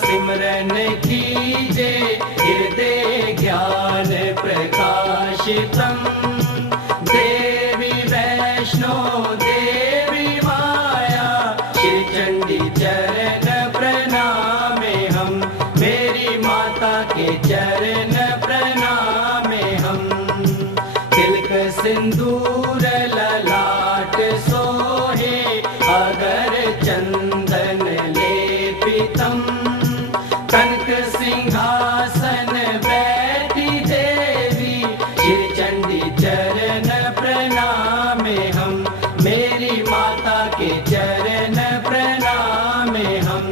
सिमरन कीजे हृदय ज्ञान प्रकाशितम। देवी वैष्णो देवी माया श्री चंडी चरण प्रणामे हम, मेरी माता के चरण प्रणामे हम। तिलक सिंदूर ललाट सोहे अगर चंदन लेपितम। कनक सिंहासन बैठी देवी श्री चंडी चरण प्रणामे हम, मेरी माता के चरण प्रणामे हम।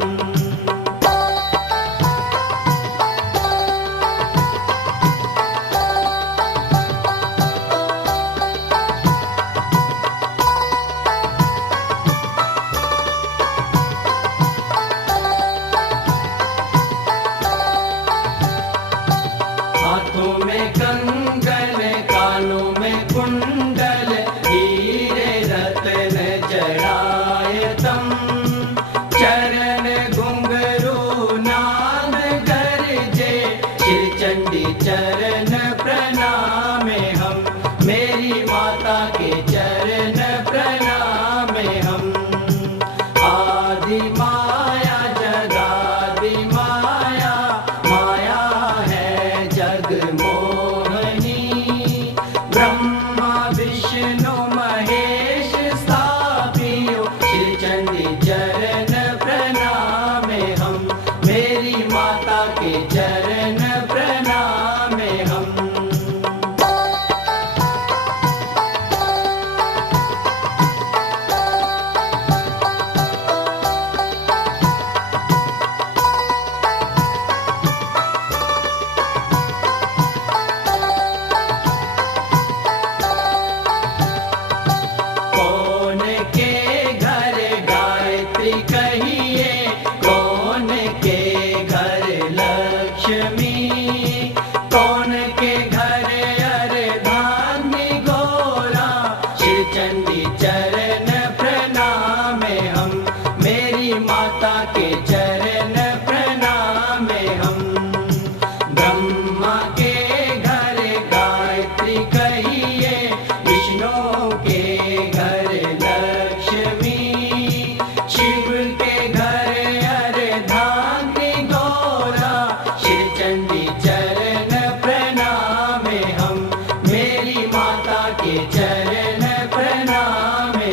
हाथों में कंगन कानों में कुंडल हीरे रत्न जड़ायतम। चरण घुंघरू नाद गरजे श्री चंडी चरण प्रणामे हम, मेरी माता के चरण प्रणामे हम। आदि माया जगादि माया माया है जग मोहनी। ब्रह्मा विष्णु महेश स्थापियो श्री चंडी चरण प्रणामे हम, मेरी माता के चरण प्रणामे हम। कौन के घर गायत्री कहिए, कौन के घर लक्ष्मी। कौन के घर अर्धांगिनी गौरा श्री चंडी चरण प्रणामे हम, मेरी माता के चरण प्रणामे हम। ब्रह्मा के घर गायत्री कहिए, विष्णु के घर लक्ष्मी। शिव के घर अर्धांगिनी गौरा श्री चंडी चरण प्रणामे हम, मेरी माता के चरण प्रणामे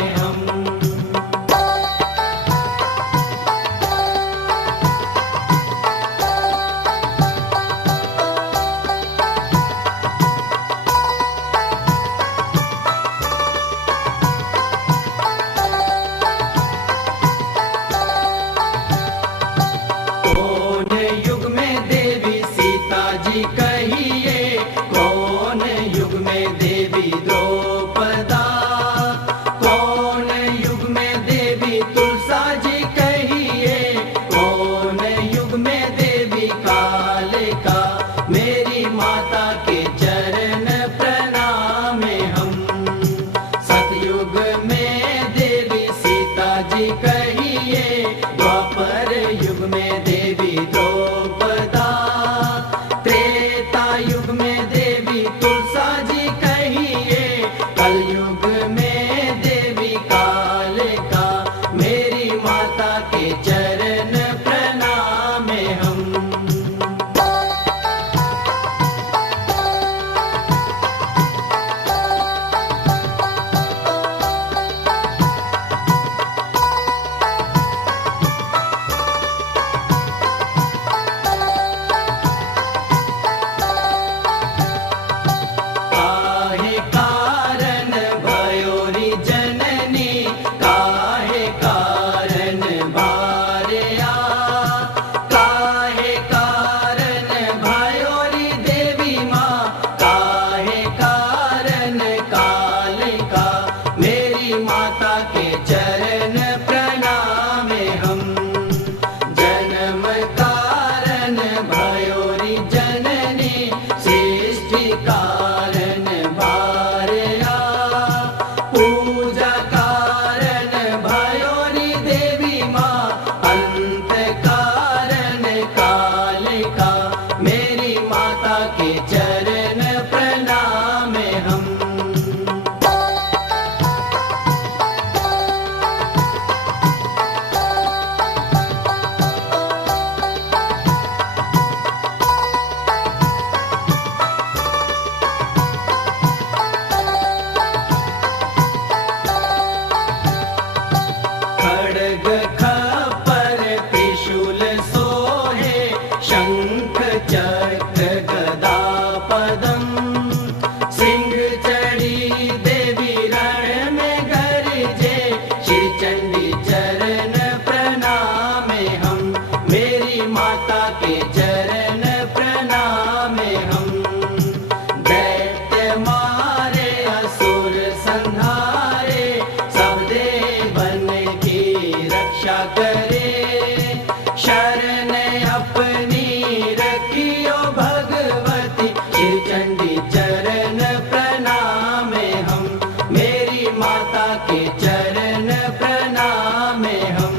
माता के चरण प्रणामे हम।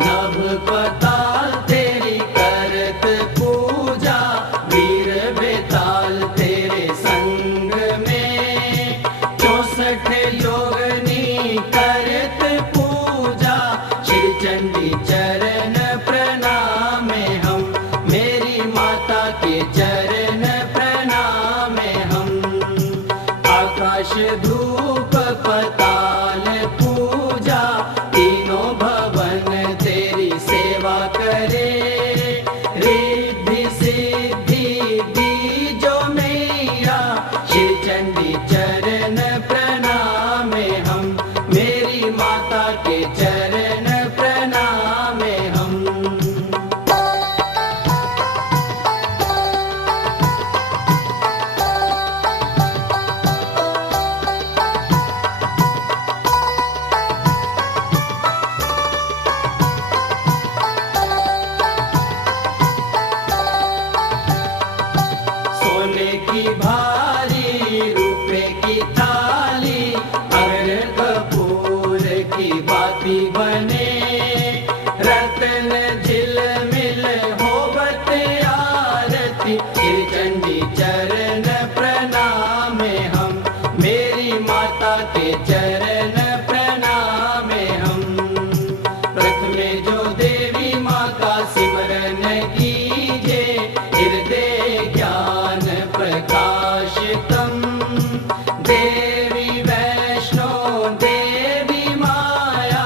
नभ पताल तेरी करत पूजा, वीर बेताल तेरे संग में। 64 योगनी करत पूजा, श्री चंडी चरण प्रणामे हम। मेरी माता के चरण प्रणामे हम। आकाश धूप पताल पूजा, तीनों भवन तेरी सेवा करे। रिद्धि सिद्धि दी जो मैया, शिव चंडी चरण प्रणामे हम। मेरी माता के चरण प्रणामे हम। सोने की भारी रुपए की थाली, अगर कपूर की बाती बने। रत्न झिलमिल होवत आरती, श्री चंडी चरण प्रणामे हम। मेरी माता के चरण प्रणामे हम। प्रथमे जो देवी माँ का सिमरन कीजे, हृदय ज्ञान प्रकाशितम। देवी वैष्णो देवी माया,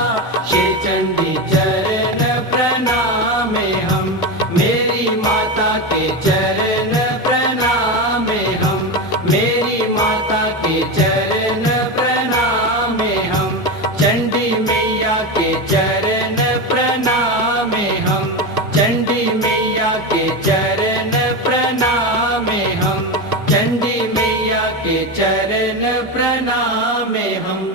श्री चंडी चरण प्रणामे हम। मेरी माता के चरण प्रणामे हम। मेरी माता के चरण प्रणामे हम। चंडी मैया के चरण प्रणामे हम। चंडी मैया के चरण प्रणामे हम। चंडी मैया के चरण प्रणामे हम।